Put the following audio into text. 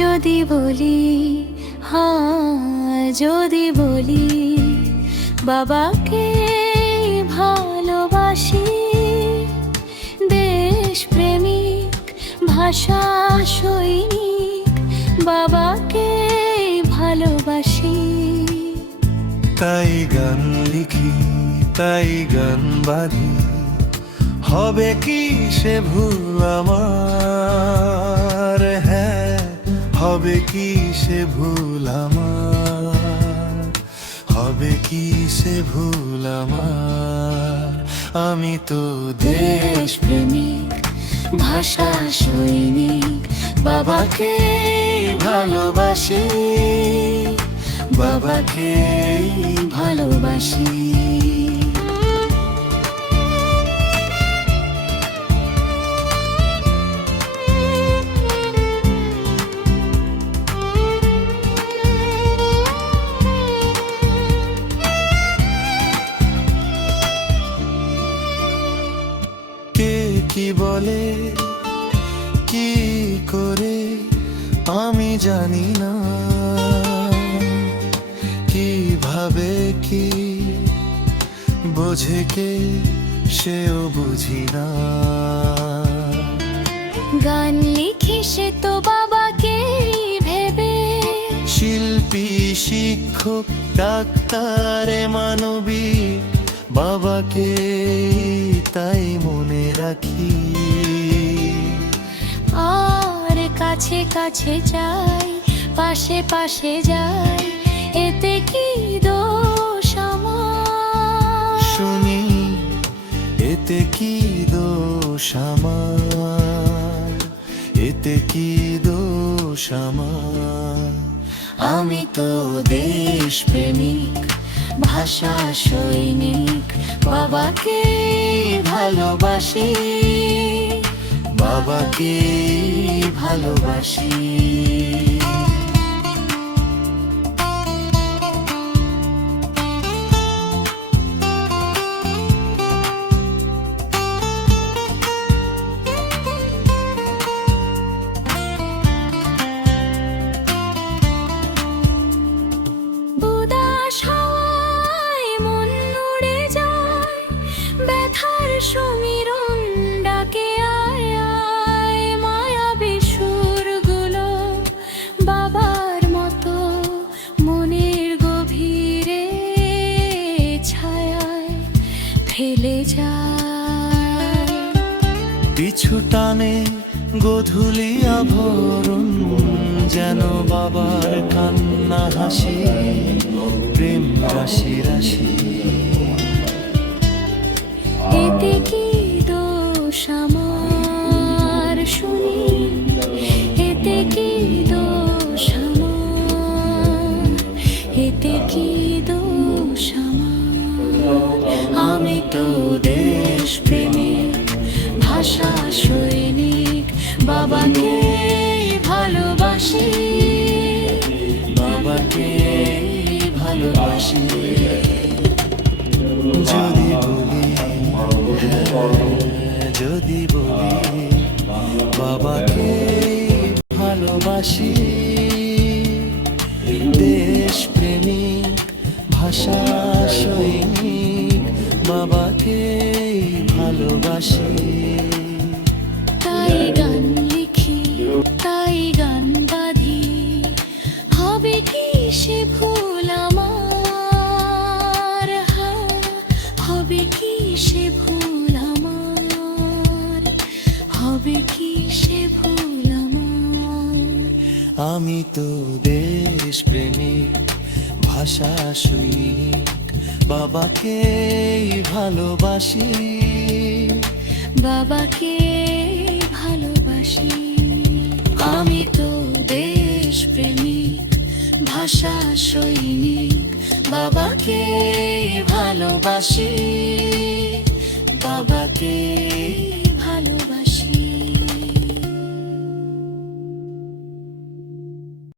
যদি বলি, হ্যাঁ যদি বলি, বাবাকে ভালোবাসি, দেশ প্রেমিক ভাষা সৈনিক, বাবাকে ভালোবাসি। তাই গান লিখি, তাই গান বাঁধি, হবে কি সে ভুল আমার? হ্যাঁ, হবে কি সে ভুল আমার? হবে কি সে ভুল আমার? আমি তো দেশ প্রেমিক ভাষা সৈনিক, বাবাকে ভালোবাসি, বাবাকে ভালোবাসি। কে কি বলে, কি করে আমি জানি না, কিভাবে কি বোঝে কে সেও বুঝি না। গান লিখি সে তো বাবাকে ভেবে, শিল্পী, শিক্ষক, ডাক্তার, মানবিক, বাবাকে তাই মনে রাখি। আর কাছে কাছে যাই, পাশে পাশে যাই, এতে কি দোষ আমার? শুনি, এতে কি দোষ আমার? এতে কি দোষ আমার? আমি তো দেশ প্রেমিক ভাষা সৈনিক, বাবাকে ভালোবাসি, বাবাকে ভালোবাসি। সমীরণ ডাকে আয় আয়, মায়াবী সুরগুলো বাবার মতো মনের গভীরে ছায়ায় ফেলে যায়। পিছু টানে গোধূলি আভরণ, যেন বাবার কান্না হাসি, প্রেম রাশি রাশি। এতে কি দোষ আমার? শুনি, এতে কি দোষ আমার? এতে কি দোষ আমার? আমি তো দেশ প্রেমিক ভাষা সৈনিক, বাবাকে ভালোবাসি, বাবাকে ভালোবাসি। যদি বলি, যদি বলি, বাবাকে ভালোবাসি, দেশ প্রেমিক ভাষা সৈনিক, বাবাকে ভালোবাসি। তাই গান লিখি, তাই গান বাঁধি, হবে কি সে ভুল আমার? হ্যাঁ, হবে কি সে ভুল আমার? হবে কি সে ভুল আমার? আমি তো দেশ প্রেমিক ভাষা সৈনিক, বাবাকে ভালোবাসি, বাবাকে ভালোবাসি। আমি তো দেশ প্রেমিক ভাষা সৈনিক, বাবাকে ভালোবাসি, বাবাকে